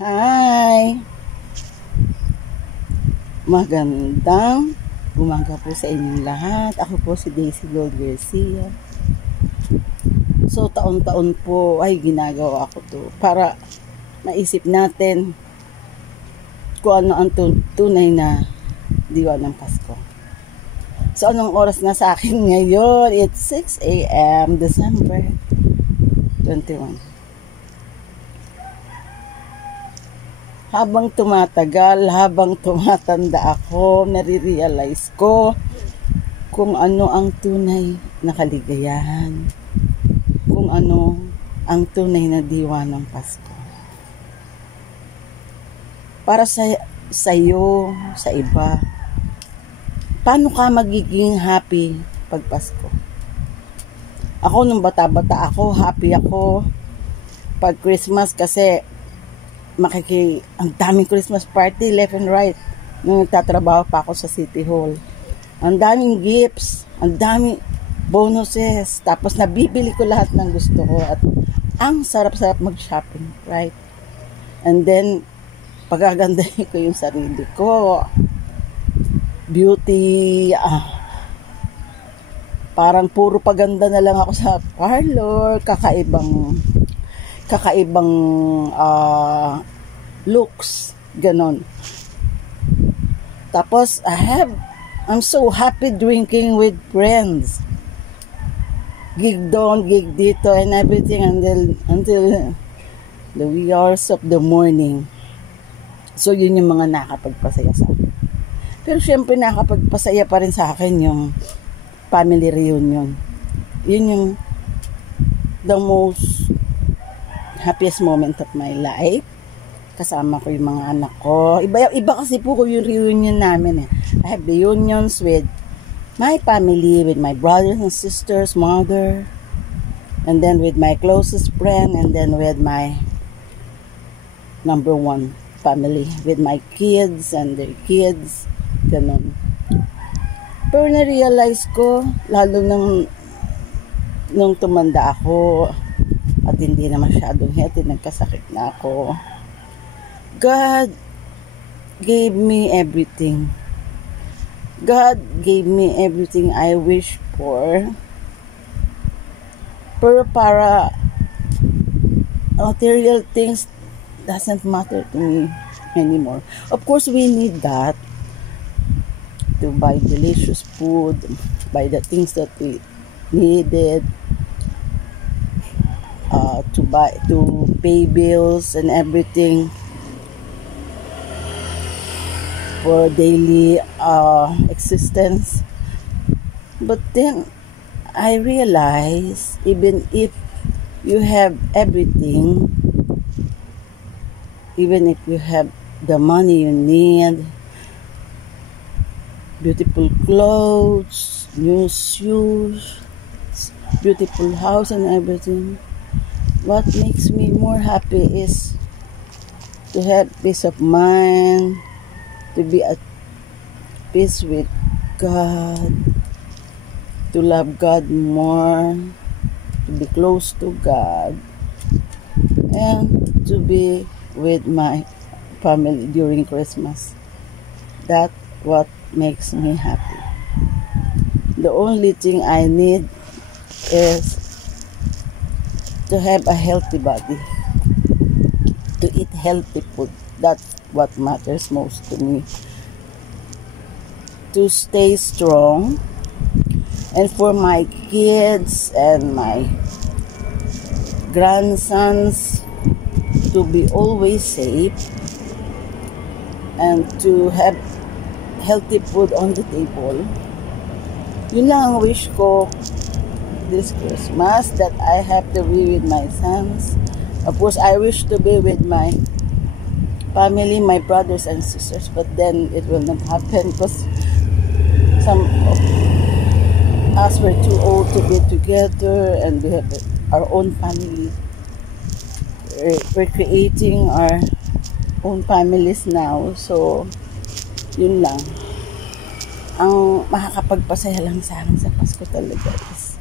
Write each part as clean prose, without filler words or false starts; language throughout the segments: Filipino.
Hi! Magandang umaga po sa inyong lahat. Ako po si Daisy Gold Garcia. So, taon-taon po ay ginagawa ko to para maisip natin kung ano ang tunay na diwa ng Pasko. So, anong oras na sa akin ngayon? It's 6 a.m. December 21. Habang tumatagal, habang tumatanda ako, nare-realize ko kung ano ang tunay na kaligayahan, kung ano ang tunay na diwa ng Pasko. Para sa iyo, sa iba, paano ka magiging happy pag Pasko? Ako, nung bata-bata ako, happy ako pag Christmas kasi ang daming Christmas party left and right nung nagtatrabaho pa ako sa City Hall. Ang daming gifts, ang daming bonuses, tapos nabibili ko lahat ng gusto ko at ang sarap-sarap mag-shopping, right? And then, pagagandahin ko yung sarili ko. Beauty, parang puro paganda na lang ako sa parlor, kakaibang looks, ganon. Tapos I'm so happy drinking with friends, gig doon, gig dito, and everything until the wee hours of the morning. So yun yung mga nakapagpasaya sa akin. Pero syempre nakapagpasaya pa rin sa akin yung family reunion. Yun yung the most happiest moment of my life. Kasama ko yung mga anak ko. Iba kasi po ko yung reunion namin. I have reunions with my family, with my brothers and sisters, mother, and then with my closest friend, and then with my number one family, with my kids and their kids. Ganun. Pero na-realize ko, lalo nung tumanda ako, at hindi na masyadong healthy, nagkasakit na ako. God gave me everything. God gave me everything I wish for. Pero para material things doesn't matter to me anymore. Of course, we need that to buy delicious food, buy the things that we needed, to pay bills and everything for daily existence. But then I realized even if you have everything, even if you have the money you need, beautiful clothes, new shoes, beautiful house and everything, what makes me more happy is to have peace of mind, to be at peace with God, to love God more, to be close to God, and to be with my family during Christmas. That's what makes me happy. The only thing I need is to have a healthy body, to eat healthy food. That's what matters most to me. To stay strong, and for my kids and my grandsons to be always safe, and to have healthy food on the table. Yun lang ang wish ko this Christmas, that I have to be with my sons. Of course, I wish to be with my family, my brothers and sisters, but then it will not happen because some of us were too old to be together, and we have our own family. We're creating our own families now, so yun lang. Ang makakapagpasaya lang sa akin sa Pasko talaga is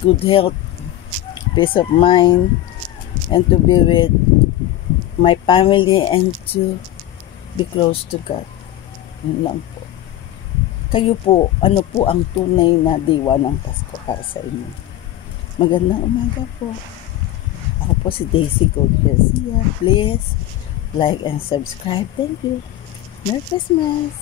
good health, peace of mind, and to be with my family and to be close to God. Yun lang po. Kayo po, ano po ang tunay na diwa ng Pasko para sa inyo? Magandang umaga po. Ako po si Daisy Gold Garcia. Please like and subscribe. Thank you. Merry Christmas!